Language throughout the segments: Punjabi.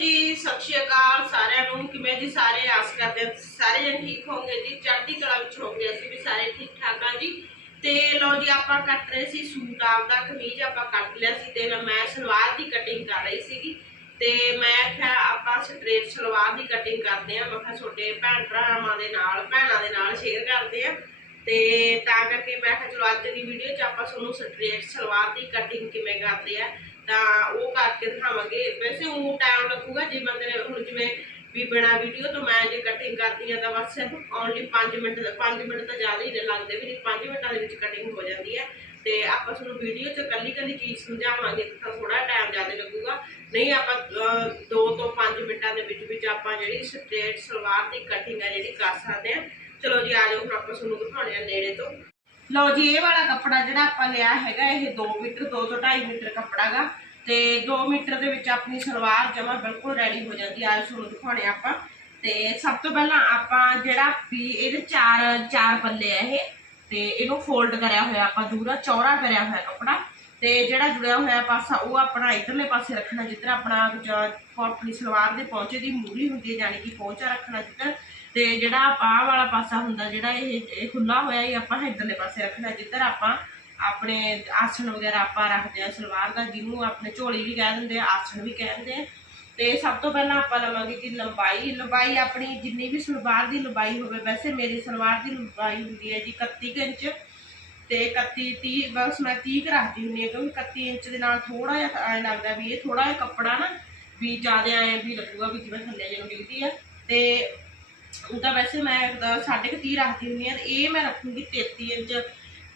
ਜੀ, ਸਤਿ ਸ਼੍ਰੀ ਅਕਾਲ ਸਾਰਿਆਂ ਨੂੰ। ਕਿਵੇਂ ਜੀ ਸਾਰੇ? ਆਸ ਕਰਦੇ ਸਾਰੇ ਜਣ ਠੀਕ ਹੋਣਗੇ ਜੀ। ਚੜ੍ਹਦੀ ਕਲਾ ਵਿੱਚ ਹੋਣਗੇ ਅਸੀਂ ਵੀ ਸਾਰੇ ਠੀਕ ਠਾਕ ਆ ਜੀ। ਤੇ ਲਓ ਜੀ, ਆਪਾਂ ਕੱਟ ਰਹੇ ਸੀ ਸੂਟ, ਆਪਦਾ ਕਮੀਜ਼ ਆਪਾਂ ਕੱਟ ਲਿਆ ਸੀ ਤੇ ਮੈਂ ਸਲਵਾਰ ਦੀ ਕਟਿੰਗ ਕਰ ਰਹੀ ਸੀਗੀ। ਤੇ ਮੈਂ ਕਿਹਾ ਆਪਾਂ ਸਟ੍ਰੇਟ ਸਲਵਾਰ ਦੀ ਕਟਿੰਗ ਕਰਦੇ ਆ ਮੈਂ ਕਿਹਾ ਛੋਟੇ ਭੈਣ ਭਰਾਵਾਂ ਦੇ ਨਾਲ, ਭੈਣਾਂ ਦੇ ਨਾਲ ਸ਼ੇਅਰ ਕਰਦੇ ਆ ਤੇ ਤਾਂ ਕਰਕੇ ਮੈਂ ਕਿਹਾ ਚਲੋ ਅੱਜ ਦੀ ਵੀਡੀਓ 'ਚ ਆਪਾਂ ਤੁਹਾਨੂੰ ਸਟ੍ਰੇਟ ਸਲਵਾਰ ਦੀ ਕਟਿੰਗ ਕਿਵੇਂ ਕਰਦੇ ਆ ਤਾਂ ਉਹ ਕਰਕੇ ਦਿਖਾਵਾਂਗੇ। ਵੈਸੇ ਉਹ ਟਾਈਮ ਲੱਗੂਗਾ ਜੇ ਬੰਦੇ ਨੇ ਹੁਣ ਜਿਵੇਂ ਵੀ ਬਿਨਾ ਵੀਡੀਓ ਤੋਂ ਮੈਂ ਜੇ ਕਟਿੰਗ ਕਰਦੀ ਆ ਤਾਂ ਬਸ ਸਿਰਫ ਓਨਲੀ 5 ਮਿੰਟ 5 ਮਿੰਟ ਤਾਂ ਜ਼ਿਆਦਾ ਹੀ ਲੱਗਦੇ ਵੀ ਨਹੀਂ 5 ਮਿੰਟਾਂ ਦੇ ਵਿੱਚ ਕਟਿੰਗ ਹੋ ਜਾਂਦੀ ਹੈ। ਤੇ ਆਪਾਂ ਤੁਹਾਨੂੰ ਵੀਡੀਓ 'ਚ ਕੱਲੀ ਕੱਲੀ ਚੀਜ਼ ਸਮਝਾਵਾਂਗੇ ਤਾਂ ਥੋੜਾ ਟਾਈਮ ਜ਼ਿਆਦਾ ਲੱਗੂਗਾ। ਨਹੀਂ ਆਪਾਂ 2 ਤੋਂ 5 ਮਿੰਟਾਂ ਦੇ ਵਿੱਚ ਵਿੱਚ ਆਪਾਂ ਜਿਹੜੀ ਸਟ੍ਰੇਟ ਸਲਵਾਰ ਦੀ ਕਟਿੰਗ ਆ ਜਿਹੜੀ ਕਰ ਸਕਦੇ ਆ ਚਲੋ ਜੀ, ਆ ਜਾਓ, ਹੁਣ ਆਪਾਂ ਤੁਹਾਨੂੰ ਦਿਖਾਉਣੇ ਆ ਨੇੜੇ ਤੋਂ। ਲਓ ਜੀ, ਇਹ ਵਾਲਾ ਕੱਪੜਾ ਜਿਹੜਾ ਆਪਾਂ ਲਿਆ ਹੈਗਾ, ਇਹ 2 ਮੀਟਰ 2 ਤੋਂ 2.5 ਮੀਟਰ ਕੱਪੜਾ ਤੇ 2 ਮੀਟਰ ਦੇ ਵਿੱਚ ਆਪਣੀ ਸਲਵਾਰ ਜਮਾ ਬਿਲਕੁਲ ਰੈਡੀ ਹੋ ਜਾਂਦੀ ਆ ਤੁਹਾਨੂੰ ਦਿਖਾਉਣੇ ਆਪਾਂ। ਤੇ ਸਭ ਤੋਂ ਪਹਿਲਾਂ ਆਪਾਂ ਜਿਹੜਾ ਵੀ ਇਹਦੇ ਚਾਰ ਚਾਰ ਪੱਲੇ ਆ ਇਹ। ਤੇ ਇਹਨੂੰ ਫੋਲਡ ਕਰਿਆ ਹੋਇਆ ਆਪਾਂ ਦੂਰਾ ਚੌੜਾ ਕਰਿਆ ਹੋਇਆ ਕੱਪੜਾ। ਤੇ ਜਿਹੜਾ ਜੁੜਿਆ ਹੋਇਆ ਪਾਸਾ, ਉਹ ਆਪਣਾ ਇਧਰਲੇ ਪਾਸੇ ਰੱਖਣਾ, ਜਿੱਧਰ ਆਪਣਾ ਆਪਣੀ ਸਲਵਾਰ ਦੇ ਪਹੁੰਚੇ ਦੀ ਮੂਰੀ ਹੁੰਦੀ ਹੈ ਯਾਨੀ ਕਿ ਪਹੁੰਚਾ ਰੱਖਣਾ ਜਿੱਧਰ। ਤੇ ਜਿਹੜਾ ਆਹ ਵਾਲਾ ਪਾਸਾ ਹੁੰਦਾ, ਜਿਹੜਾ ਇਹ ਇਹ ਖੁੱਲਾ ਹੋਇਆ ਇਹ ਆਪਾਂ ਇਧਰਲੇ ਪਾਸੇ ਰੱਖਣਾ ਜਿੱਧਰ ਆਪਾਂ ਆਪਣੇ ਆਸਣ ਵਗੈਰਾ ਆਪਾਂ ਰੱਖਦੇ ਆ ਸਲਵਾਰ ਦਾ, ਜਿਹਨੂੰ ਆਪਣੇ ਝੋਲੀ ਵੀ ਕਹਿ ਦਿੰਦੇ ਆ, ਆਸਣ ਵੀ ਕਹਿ ਦਿੰਦੇ ਆ। ਤੇ ਸਭ ਤੋਂ ਪਹਿਲਾਂ ਆਪਾਂ ਲਵਾਂਗੇ ਜੀ ਲੰਬਾਈ ਲੰਬਾਈ ਆਪਣੀ ਜਿੰਨੀ ਵੀ ਸਲਵਾਰ ਦੀ ਲੰਬਾਈ ਹੋਵੇ, ਵੈਸੇ ਮੇਰੀ ਸਲਵਾਰ ਦੀ ਲੰਬਾਈ ਹੁੰਦੀ ਹੈ ਜੀ 31 ਕੁ ਇੰਚ ਤੇ 31 30 ਬਸ ਮੈਂ 30 ਕੁ ਰੱਖਦੀ ਹੁੰਦੀ ਹਾਂ, ਕਿਉਂਕਿ 31 ਇੰਚ ਦੇ ਨਾਲ ਥੋੜਾ ਜਿਹਾ ਐਂ ਲੱਗਦਾ ਵੀ ਇਹ ਥੋੜਾ ਜਿਹਾ ਕੱਪੜਾ ਨਾ ਵੀ ਜ਼ਿਆਦਾ ਐਂ ਵੀ ਲੱਗੂਗਾ ਵੀ ਜਿਵੇਂ ਥੱਲੇ ਜਿਹਨੂੰ ਡਿੱਗਦੀ ਆ। ਤੇ ਉਹ ਤਾਂ ਵੈਸੇ ਮੈਂ ਅਹ ਕੁ 30 ਰੱਖਦੀ ਹੁੰਦੀ ਆ ਇਹ ਮੈਂ ਰੱਖੂੰਗੀ 33 ਇੰਚ।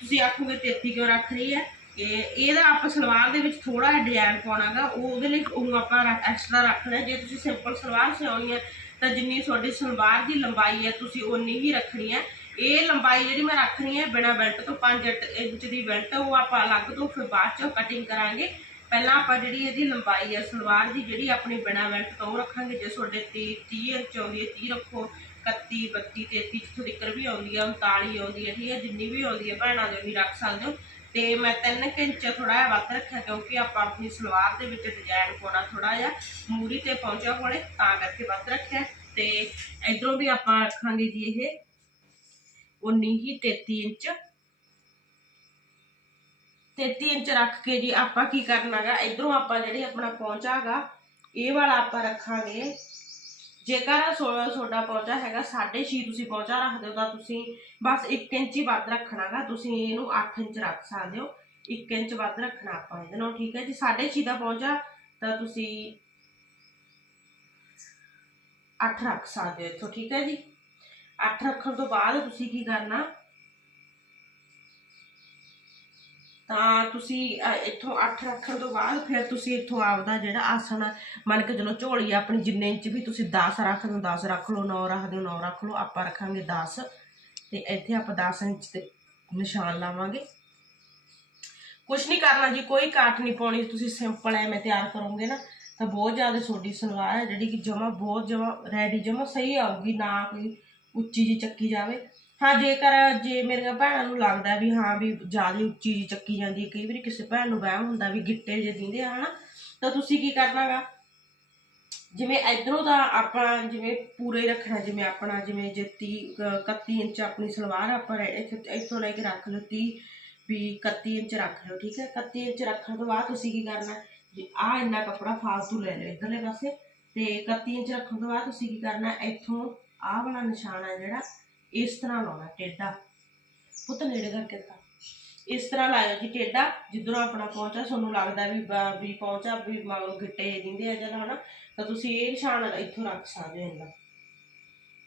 ਤੁਸੀਂ ਆਖੋਗੇ 33 ਕਿਉਂ ਰੱਖ ਰਹੀ ਹੈ? ਇਹ, ਇਹਦਾ ਆਪਾਂ ਸਲਵਾਰ ਦੇ ਵਿੱਚ ਥੋੜਾ ਜਿਹਾ ਡਿਜ਼ਾਈਨ ਪਾਉਣਾਗਾ, ਉਹ ਉਹਦੇ ਲਈ ਉਹ ਆਪਾਂ ਐਕਸਟਰਾ ਰੱਖਣਾ। ਜੇ ਤੁਸੀਂ ਸਿੰਪਲ ਸਲਵਾਰ ਸਿਉਣੀ ਹੈ, ਤਾਂ ਜਿੰਨੀ ਤੁਹਾਡੀ ਸਲਵਾਰ ਦੀ ਲੰਬਾਈ ਹੈ, ਤੁਸੀਂ ਓਨੀ ਹੀ ਰੱਖਣੀ ਹੈ। ਇਹ ਲੰਬਾਈ ਜਿਹੜੀ ਮੈਂ ਰੱਖਣੀ ਹੈ, ਬਿਨਾ ਬੈਲਟ ਤੋਂ 5 ਇੰਚ ਦੀ ਬੈਲਟ, ਉਹ ਆਪਾਂ ਅਲੱਗ ਤੋਂ ਫਿਰ ਬਾਅਦ ਚੋਂ ਕਟਿੰਗ ਕਰਾਂਗੇ। ਪਹਿਲਾਂ ਆਪਾਂ ਜਿਹੜੀ ਇਹਦੀ ਲੰਬਾਈ ਹੈ ਸਲਵਾਰ ਦੀ ਜਿਹੜੀ ਆਪਣੀ ਬਿਨਾ ਬੈਲਟ ਤੋਂ ਉਹ ਰੱਖਾਂਗੇ, ਜੇ ਤੁਹਾਡੇ 30 30 ਇੰਚ ਆਉਂਦੀ ਹੈ 30 ਰੱਖੋ 31 32 33 ਜਿੱਥੋਂ ਤੱਕ ਵੀ ਆਉਂਦੀ ਹੈ 39 ਆਉਂਦੀ ਹੈ, ਠੀਕ ਹੈ, ਜਿੰਨੀ ਵੀ ਆਉਂਦੀ ਹੈ, ਭੈਣਾਂ ਦੇ ਵੀ ਰੱਖ ਸਕਦੇ ਹੋ। ਤੇ ਮੈਂ 3 ਇੰਚ ਥੋੜਾ ਜਿਹਾ ਵੱਧ ਰੱਖਿਆ, ਕਿਉਂਕਿ ਆਪਾਂ ਆਪਣੀ ਸਲਵਾਰ ਦੇ ਵਿੱਚ ਡਿਜ਼ਾਈਨ ਪਾਉਣਾ ਥੋੜਾ ਜਿਹਾ ਮੂਰੀ ਤੇ ਪਹੁੰਚਿਆ ਕੋਲੇ ਤਾਂ ਕਰਕੇ ਵੱਧ ਰੱਖਿਆ। ਤੇ ਇਧਰੋਂ ਵੀ ਆਪਾਂ ਰੱਖਾਂਗੇ ਜੀ ਇਹ 19 ਹੀ 33 ਇੰਚ। 33 ਇੰਚ ਰੱਖ ਕੇ ਜੀ ਆਪਾਂ ਕੀ ਕਰਨਾਗਾ ਇਧਰੋਂ ਆਪਾਂ ਜਿਹੜੀ ਆਪਣਾ ਪਹੁੰਚਾ ਹੈਗਾ ਇਹ ਵਾਲਾ ਆਪਾਂ ਰੱਖਾਂਗੇ। ਜੇਕਰ ਤੁਹਾਡਾ ਪਹੁੰਚਾ ਹੈਗਾ 6.5 ਤੁਸੀਂ ਪਹੁੰਚਾ ਰੱਖਦੇ ਹੋ ਤਾਂ ਤੁਸੀਂ ਬਸ 1 ਇੰਚ ਹੀ ਵੱਧ ਰੱਖਣਾਗਾ ਤੁਸੀਂ ਇਹਨੂੰ 8 ਇੰਚ ਰੱਖ ਸਕਦੇ ਹੋ। 1 ਇੰਚ ਵੱਧ ਰੱਖਣਾ ਆਪਾਂ ਇਹਦੇ ਨਾਲ, ਠੀਕ ਹੈ ਜੀ? 6.5 ਦਾ ਪਹੁੰਚਾ ਤਾਂ ਤੁਸੀਂ 8 ਰੱਖ ਸਕਦੇ ਹੋ ਇੱਥੋਂ, ਠੀਕ ਹੈ ਜੀ? 8 ਰੱਖਣ ਤੋਂ ਬਾਅਦ ਤੁਸੀਂ ਕੀ ਕਰਨਾ? ਤਾਂ ਤੁਸੀਂ ਇੱਥੋਂ 8 ਰੱਖਣ ਤੋਂ ਬਾਅਦ ਫਿਰ ਤੁਸੀਂ ਇੱਥੋਂ ਆਪਦਾ ਜਿਹੜਾ ਆਸਣ ਮੰਨ ਕੇ ਚਲੋ ਝੋਲੀ ਆਪਣੀ ਜਿੰਨੇ ਇੰਚ ਵੀ ਤੁਸੀਂ 10 ਰੱਖ ਦਿਓ 10 ਰੱਖ ਲਓ 9 ਰੱਖ ਦਿਓ 9 ਰੱਖ ਲਓ, ਆਪਾਂ ਰੱਖਾਂਗੇ 10 ਤੇ ਇੱਥੇ ਆਪਾਂ 10 ਇੰਚ ਤੇ ਨਿਸ਼ਾਨ ਲਾਵਾਂਗੇ। ਕੁਝ ਨਹੀਂ ਕਰਨਾ ਜੀ, ਕੋਈ ਕਾਟ ਨਹੀਂ ਪਾਉਣੀ, ਤੁਸੀਂ ਸਿੰਪਲ ਐਵੇਂ ਤਿਆਰ ਕਰੋਗੇ ਨਾ, ਤਾਂ ਬਹੁਤ ਜ਼ਿਆਦਾ ਤੁਹਾਡੀ ਸਲਵਾਰ ਹੈ ਜਿਹੜੀ ਕਿ ਜਮਾ, ਬਹੁਤ ਜਮਾ ਰੈਡੀ ਜਮਾ ਸਹੀ ਆਊਗੀ, ਨਾ ਕੋਈ ਉੱਚੀ ਜੀ ਚੱਕੀ ਜਾਵੇ। ਹਾਂ, ਜੇਕਰ ਜੇ ਮੇਰੀਆਂ ਭੈਣਾਂ ਨੂੰ ਲੱਗਦਾ ਵੀ ਹਾਂ ਵੀ ਜ਼ਿਆਦਾ ਉੱਚੀ ਜੀ ਚੱਕੀ ਜਾਂਦੀ ਹੈ, ਕਈ ਵਾਰੀ ਕਿਸੇ ਭੈਣ ਨੂੰ ਵਹਿਮ ਹੁੰਦਾ ਵੀ ਗਿੱਟੇ ਜੇ ਦਿੰਦੇ ਆ, ਹਨਾ? ਤਾਂ ਤੁਸੀਂ ਕੀ ਕਰਨਾਗਾ ਜਿਵੇਂ ਇਧਰੋਂ ਦਾ ਆਪਾਂ ਜਿਵੇਂ ਪੂਰੇ ਹੀ ਰੱਖਣਾ, ਜਿਵੇਂ ਆਪਣਾ, ਜਿਵੇਂ ਜੇ 30 31 ਇੰਚ ਆਪਣੀ ਸਲਵਾਰ ਆਪਾਂ ਇੱਥੇ, ਇੱਥੋਂ ਲੈ ਕੇ ਰੱਖ ਲਓ 30 ਵੀ 31 ਇੰਚ ਰੱਖ ਲਓ, ਠੀਕ ਹੈ? 31 ਇੰਚ ਰੱਖਣ ਤੋਂ ਬਾਅਦ ਤੁਸੀਂ ਕੀ ਕਰਨਾ? ਜੀ ਆ ਇੰਨਾ ਕੱਪੜਾ ਫਾਲਤੂ ਲੈ ਲਓ ਇਧਰਲੇ ਪਾਸੇ ਤੇ 31 ਇੰਚ ਰੱਖਣ ਤੋਂ ਬਾਅਦ ਤੁਸੀਂ ਕੀ ਕਰਨਾ? ਇੱਥੋਂ ਆਹ ਵਾਲਾ ਨਿਸ਼ਾਨ ਆ ਜਿਹੜਾ ਇਸ ਤਰ੍ਹਾਂ ਲਾਉਣਾ ਟੇਢਾ। ਪੁੱਤ ਨੇੜੇ ਕਰਕੇ ਦਿਖਾ। ਇਸ ਤਰ੍ਹਾਂ ਲਾਇਓ ਜੀ ਟੇਢਾ, ਜਿੱਧਰੋਂ ਆਪਣਾ ਪਹੁੰਚਾ, ਤੁਹਾਨੂੰ ਲੱਗਦਾ ਵੀ ਬ- ਵੀ ਪਹੁੰਚਾ, ਵੀ ਮਗਰੋਂ ਗਿੱਟੇ ਦਿੰਦੇ ਆ ਜਦ ਹਨਾ? ਤਾਂ ਤੁਸੀਂ ਇਹ ਨਿਸ਼ਾਨ ਇੱਥੋਂ ਰੱਖ ਸਕਦੇ ਹੋ ਇਹਦਾ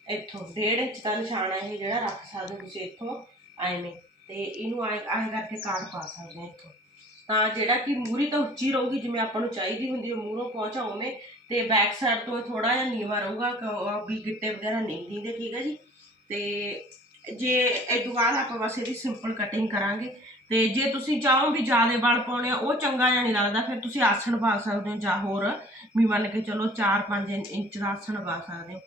ਇੱਥੋਂ 1.5 ਇੰਚ ਦਾ ਨਿਸ਼ਾਨ ਹੈ ਇਹ ਜਿਹੜਾ, ਰੱਖ ਸਕਦੇ ਹੋ ਤੁਸੀਂ ਇੱਥੋਂ, ਐਵੇਂ। ਤੇ ਇਹਨੂੰ ਐਂ ਐਂ ਕਰਕੇ ਕਾਟ ਪਾ ਸਕਦੇ ਹੋ ਇੱਥੋਂ। ਤਾਂ ਜਿਹੜਾ ਕਿ ਮੂਰੀ ਤਾਂ ਉੱਚੀ ਰਹੂਗੀ, ਜਿਵੇਂ ਆਪਾਂ ਨੂੰ ਚਾਹੀਦੀ ਹੁੰਦੀ ਹੈ ਮੂਹਰੋਂ ਪਹੁੰਚਾ ਉਵੇਂ ਤੇ ਬੈਕ ਸਾਈਡ ਤੋਂ ਥੋੜਾ ਜਿਹਾ ਨੀਵਾ ਰਹੂਗਾ, ਕਿ ਵੀ ਗਿੱਟੇ ਵਗੈਰਾ ਨਹੀਂ ਦਿੰਦੇ, ਠੀਕ ਹੈ ਜੀ? ਤੇ ਜੇ ਇਹ ਬਾਅਦ ਆਪਾਂ ਬਸ ਇਹਦੀ ਸਿੰਪਲ ਕਟਿੰਗ ਕਰਾਂਗੇ। ਤੇ ਜੇ ਤੁਸੀਂ ਚਾਹੋ ਵੀ ਜ਼ਿਆਦਾ ਵਾਲ ਪਾਉਣੇ ਆ, ਉਹ ਚੰਗਾ ਜਿਹਾ ਨਹੀਂ ਲੱਗਦਾ, ਫਿਰ ਤੁਸੀਂ ਆਸਣ ਪਾ ਸਕਦੇ ਹੋ ਜਾਂ ਹੋਰ ਵੀ ਮੰਨ ਕੇ ਚਲੋ 4-5 ਇੰਚ ਦਾ ਆਸਣ ਪਾ ਸਕਦੇ ਹੋ।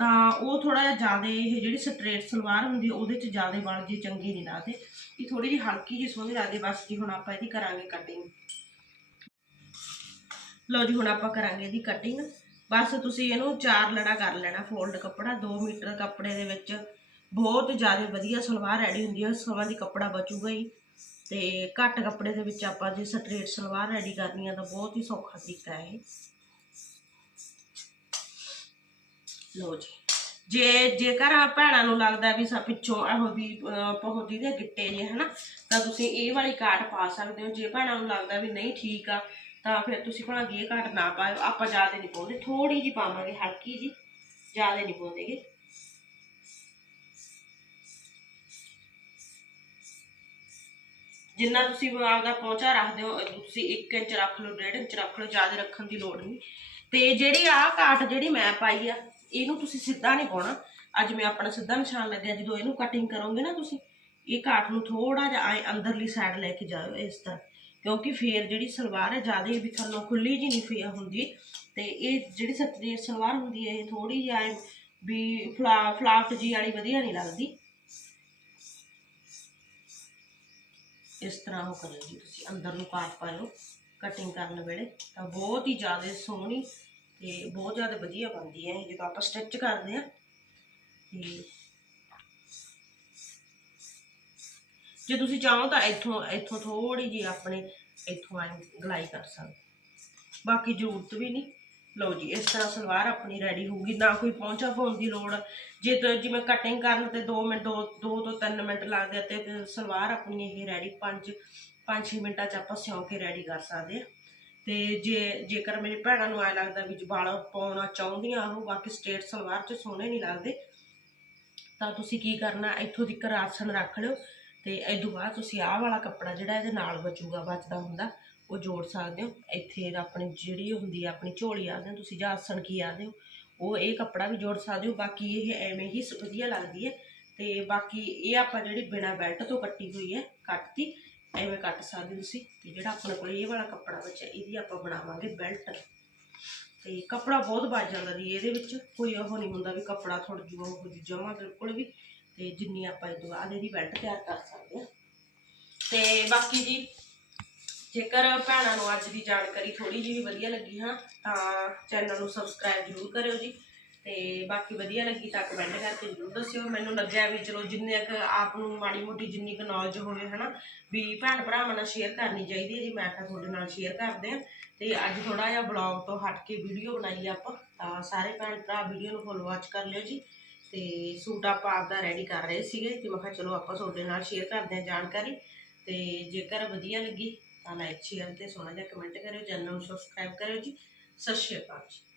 ਤਾਂ ਉਹ ਥੋੜਾ ਜਿਹਾ ਜ਼ਿਆਦਾ ਇਹ ਜਿਹੜੀ ਸਟ੍ਰੇਟ ਸਲਵਾਰ ਹੁੰਦੀ, ਉਹਦੇ 'ਚ ਜ਼ਿਆਦਾ ਵਾਲ ਜੀ ਚੰਗੀ ਨਹੀਂ ਲੱਗਦੇ। ਇਹ ਥੋੜੀ ਜਿਹੀ ਹਲਕੀ ਜਿਹੀ ਸੋਹਣੀ ਲੱਗਦੀ, ਬਸ ਜੀ ਹੁਣ ਆਪਾਂ ਇਹਦੀ ਕਰਾਂਗੇ ਕਟਿੰਗ ਲਓ ਜੀ, ਹੁਣ ਆਪਾਂ ਕਰਾਂਗੇ ਇਹਦੀ ਕਟਿੰਗ ਬਸ ਤੁਸੀਂ ਇਹਨੂੰ ਚਾਰ ਲੜਾ ਕਰ ਲੈਣਾ ਫੋਲਡ ਕੱਪੜਾ 2 ਮੀਟਰ ਕੱਪੜੇ ਦੇ ਵਿੱਚ। ਬਹੁਤ ਜ਼ਿਆਦਾ ਵਧੀਆ ਸਲਵਾਰ ਰੈਡੀ ਹੁੰਦੀ ਹੈ ਸਮਾਂ ਦੀ ਕੱਪੜਾ ਬਚੂਗਾ ਹੀ। ਤੇ ਘੱਟ ਕੱਪੜੇ ਦੇ ਵਿੱਚ ਆਪਾਂ ਜੇ ਸਟ੍ਰੇਟ ਸਲਵਾਰ ਰੈਡੀ ਕਰਨੀ ਆ ਤਾਂ ਬਹੁਤ ਹੀ ਸੌਖਾ ਤਰੀਕਾ ਹੈ ਇਹ। ਲੋ ਜੀ। ਜੇ, ਜੇਕਰ ਆ ਭੈਣਾਂ ਨੂੰ ਲੱਗਦਾ ਵੀ ਸਾ ਪਿੱਛੋਂ ਇਹੋ ਵੀ ਪਹੁੰਚਦੀ ਦੇ ਗਿੱਟੇ ਜੇ, ਹਨਾ, ਤਾਂ ਤੁਸੀਂ ਇਹ ਵਾਲੀ ਕਾਟ ਪਾ ਸਕਦੇ ਹੋ। ਜੇ ਭੈਣਾਂ ਨੂੰ ਲੱਗਦਾ ਵੀ ਨਹੀਂ ਠੀਕ ਆ ਤਾਂ ਫਿਰ ਤੁਸੀਂ ਭਣਾ ਇਹ ਕਾਟ ਨਾ ਪਾਇਓ। ਆਪਾਂ ਜ਼ਿਆਦਾ ਨਹੀਂ ਪਾਉਂਦੇ। ਥੋੜੀ ਜੀ ਪਾਵਾਂਗੇ, ਹਲਕੀ ਜੀ ਜ਼ਿਆਦਾ ਨਹੀਂ ਪਾਉਂਦੇਗੇ ਜਿੰਨਾ ਤੁਸੀਂ ਆਪਦਾ ਪਹੁੰਚਾ ਰੱਖਦੇ ਹੋ, ਤੁਸੀਂ 1 ਇੰਚ ਰੱਖ ਲਓ 1.5 ਇੰਚ ਰੱਖ ਲਓ, ਜ਼ਿਆਦਾ ਰੱਖਣ ਦੀ ਲੋੜ ਨਹੀਂ। ਤੇ ਜਿਹੜੀ ਆਹ ਕਾਟ ਜਿਹੜੀ ਮੈਂ ਪਾਈ ਆ, ਇਹਨੂੰ ਤੁਸੀਂ ਸਿੱਧਾ ਨਹੀਂ ਪਾਉਣਾ। ਅੱਜ ਮੈਂ ਆਪਣਾ ਸਿੱਧਾ ਨਿਸ਼ਾਨ ਲੱਗਿਆ, ਜਦੋਂ ਇਹਨੂੰ ਕਟਿੰਗ ਕਰੋਗੇ ਨਾ ਤੁਸੀਂ, ਇਹ ਕਾਟ ਨੂੰ ਥੋੜਾ ਜਿਹਾ ਐਂ ਅੰਦਰਲੀ ਸਾਈਡ ਲੈ ਕੇ ਜਾਓ ਇਸ ਤਰ੍ਹਾਂ। ਕਿਉਂਕਿ ਫੇਰ ਜਿਹੜੀ ਸਲਵਾਰ ਹੈ, ਜ਼ਿਆਦਾ ਵੀ ਥੱਲੋਂ ਖੁੱਲੀ ਜੀ ਨਹੀਂ ਫੇਰ ਹੁੰਦੀ। ਤੇ ਇਹ ਜਿਹੜੀ ਸਤਰੀ ਸਲਵਾਰ ਹੁੰਦੀ ਹੈ, ਇਹ ਥੋੜੀ ਜਿਹੀ ਵੀ ਫਲਾ ਫਲਾਫਟ ਜੀ ਵਾਲੀ ਵਧੀਆ ਨਹੀਂ ਲੱਗਦੀ। ਇਸ ਤਰ੍ਹਾਂ ਉਹ ਕਰਿਓ ਜੀ ਤੁਸੀਂ, ਅੰਦਰ ਨੂੰ ਕਾਟ ਪਾਇਓ ਕਟਿੰਗ ਕਰਨ ਵੇਲੇ। ਤਾਂ ਬਹੁਤ ਹੀ ਜ਼ਿਆਦਾ ਸੋਹਣੀ ਤੇ ਬਹੁਤ ਜ਼ਿਆਦਾ ਵਧੀਆ ਬਣਦੀ ਹੈ। ਇਹ ਜਦੋਂ ਆਪਾਂ ਸਟਿਚ ਕਰਦੇ ਆ ਤੇ ਜੇ ਤੁਸੀਂ ਚਾਹੋ ਤਾਂ ਇੱਥੋਂ ਇੱਥੋਂ ਥੋੜੀ ਜੀ ਆਪਣੇ ਇੱਥੋਂ ਐਂ ਗਲਾਈ ਕਰ ਸਕਦੇ। ਬਾਕੀ ਜ਼ਰੂਰਤ ਵੀ ਨਹੀਂ। ਲਓ ਜੀ, ਇਸ ਤਰ੍ਹਾਂ ਸਲਵਾਰ ਆਪਣੀ ਰੈਡੀ ਹੋਊਗੀ। ਨਾ ਕੋਈ ਪਹੁੰਚਾ ਪਾਉਣ ਦੀ ਲੋੜ। ਜੇ ਤਾਂ ਜਿਵੇਂ ਕਟਿੰਗ ਕਰਨ ਤੇ 2 ਮਿੰਟ 2 ਤੋਂ 3 ਮਿੰਟ ਲੱਗਦੇ ਆ ਤੇ ਸਲਵਾਰ ਆਪਣੀ ਇਹ ਰੈਡੀ 5 5-6 ਮਿੰਟਾਂ ਚ ਆਪਾਂ ਸਿਉਂ ਕੇ ਰੈਡੀ ਕਰ ਸਕਦੇ ਆ ਤੇ ਜੇ, ਜੇਕਰ ਮੇਰੇ ਭੈਣਾਂ ਨੂੰ ਐ ਲੱਗਦਾ ਵੀ ਵਾਲ ਪਾਉਣਾ ਚਾਹੁੰਦੀਆਂ, ਉਹ ਬਾਕੀ ਸਟੇਟ ਸਲਵਾਰ ਚ ਸੋਹਣੇ ਨਹੀਂ ਲੱਗਦੇ, ਤਾਂ ਤੁਸੀਂ ਕੀ ਕਰਨਾ, ਇੱਥੋਂ ਦੀ ਆਸਣ ਰੱਖ ਲਿਓ। ਤੇ ਤੋਂ ਬਾਅਦ ਤੁਸੀਂ ਆਹ ਵਾਲਾ ਕੱਪੜਾ ਜਿਹੜਾ ਇਹਦੇ ਨਾਲ ਬਚੂਗਾ, ਬਚਦਾ ਹੁੰਦਾ, ਉਹ ਜੋੜ ਸਕਦੇ ਹੋ। ਇੱਥੇ ਆਪਣੀ ਜਿਹੜੀ ਹੁੰਦੀ ਹੈ ਆਪਣੀ ਝੋਲੀ ਆਦੇ ਤੁਸੀਂ ਜਾਂ ਆਸਣ ਕੀ ਆਦੇ ਹੋ, ਉਹ ਇਹ ਕੱਪੜਾ ਵੀ ਜੋੜ ਸਕਦੇ ਹੋ। ਬਾਕੀ ਇਹ ਐਵੇਂ ਹੀ ਸ- ਵਧੀਆ ਲੱਗਦੀ ਹੈ ਤੇ ਬਾਕੀ ਇਹ ਆਪਾਂ ਜਿਹੜੀ ਬਿਨਾ ਬੈਲਟ ਤੋਂ ਕੱਟੀ ਹੋਈ ਹੈ, ਕੱਟਤੀ, ਐਵੇਂ ਕੱਟ ਸਕਦੇ ਹੋ ਤੁਸੀਂ। ਤੇ ਜਿਹੜਾ ਆਪਣੇ ਕੋਲ ਇਹ ਵਾਲਾ ਕੱਪੜਾ ਬਚਿਆ, ਇਹਦੀ ਆਪਾਂ ਬਣਾਵਾਂਗੇ ਬੈਲਟ। ਤੇ ਕੱਪੜਾ ਬਹੁਤ ਬਚ ਜਾਂਦਾ ਜੀ, ਇਹਦੇ ਵਿੱਚ ਕੋਈ ਉਹ ਨਹੀਂ ਹੁੰਦਾ ਵੀ ਕੱਪੜਾ ਥੋੜਾ ਜਿਹਾ ਉਹ ਜਮਾ ਬਿਲਕੁਲ ਵੀ ਤੇ ਜਿੰਨੀ ਆਪਾਂ ਇਹ ਬਾਅਦ ਇਹਦੀ ਬੈਲਟ ਤਿਆਰ ਕਰ ਸਕਦੇ ਹਾਂ। ਤੇ ਬਾਕੀ ਜੀ, ਜੇਕਰ ਭੈਣਾਂ ਨੂੰ ਅੱਜ ਦੀ ਜਾਣਕਾਰੀ ਥੋੜੀ ਜਿਹੀ ਵੀ ਵਧੀਆ ਲੱਗੀ ਹਾਂ, ਤਾਂ ਚੈਨਲ ਨੂੰ ਸਬਸਕ੍ਰਾਈਬ ਜ਼ਰੂਰ ਕਰਿਓ ਜੀ। ਤੇ ਬਾਕੀ ਵਧੀਆ ਲੱਗੀ ਤਾਂ ਕਮੈਂਟ ਕਰਕੇ ਜ਼ਰੂਰ ਦੱਸਿਓ। ਮੈਨੂੰ ਲੱਗਿਆ ਵੀ ਚਲੋ ਜਿੰਨੇ ਕੁ ਆਪ ਨੂੰ ਮਾੜੀ ਮੋਟੀ ਜਿੰਨੀ ਕੁ ਨੌਲੇਜ ਹੋਵੇ, ਹਨਾ, ਵੀ ਭੈਣ ਭਰਾਵਾਂ ਨਾਲ ਸ਼ੇਅਰ ਕਰਨੀ ਚਾਹੀਦੀ ਹੈ ਜੀ, ਮੈਂ ਤਾਂ ਤੁਹਾਡੇ ਨਾਲ ਸ਼ੇਅਰ ਕਰਦੇ ਆ ਤੇ ਅੱਜ ਥੋੜਾ ਜਿਹਾ ਬਲੌਗ ਤੋਂ ਹਟ ਕੇ ਵੀਡੀਓ ਬਣਾਈ ਆਪਾਂ, ਤਾਂ ਸਾਰੇ ਭੈਣ ਭਰਾ ਵੀਡੀਓ ਨੂੰ ਫੁੱਲ ਵਾਚ ਕਰ ਲਿਓ ਜੀ। ਤੇ ਸੂਟ ਆਪਾਂ ਆਪਦਾ ਰੈਡੀ ਕਰ ਰਹੇ ਸੀਗੇ ਤੇ ਮੈਂ ਕਿਹਾ ਚਲੋ ਆਪਾਂ ਤੁਹਾਡੇ ਨਾਲ ਸ਼ੇਅਰ ਕਰਦੇ ਹਾਂ ਜਾਣਕਾਰੀ। ਤੇ ਜੇਕਰ ਵਧੀਆ ਲੱਗੀ ਤਾਂ ਲਾਈਕ ਸ਼ੇਅਰ ਤੇ ਸੋਹਣਾ ਜਿਹਾ ਕਮੈਂਟ ਕਰਿਓ ਚੈਨਲ ਨੂੰ ਸਬਸਕ੍ਰਾਈਬ ਕਰਿਓ ਜੀ। ਸਤਿ ਸ਼੍ਰੀ ਅਕਾਲ ਜੀ।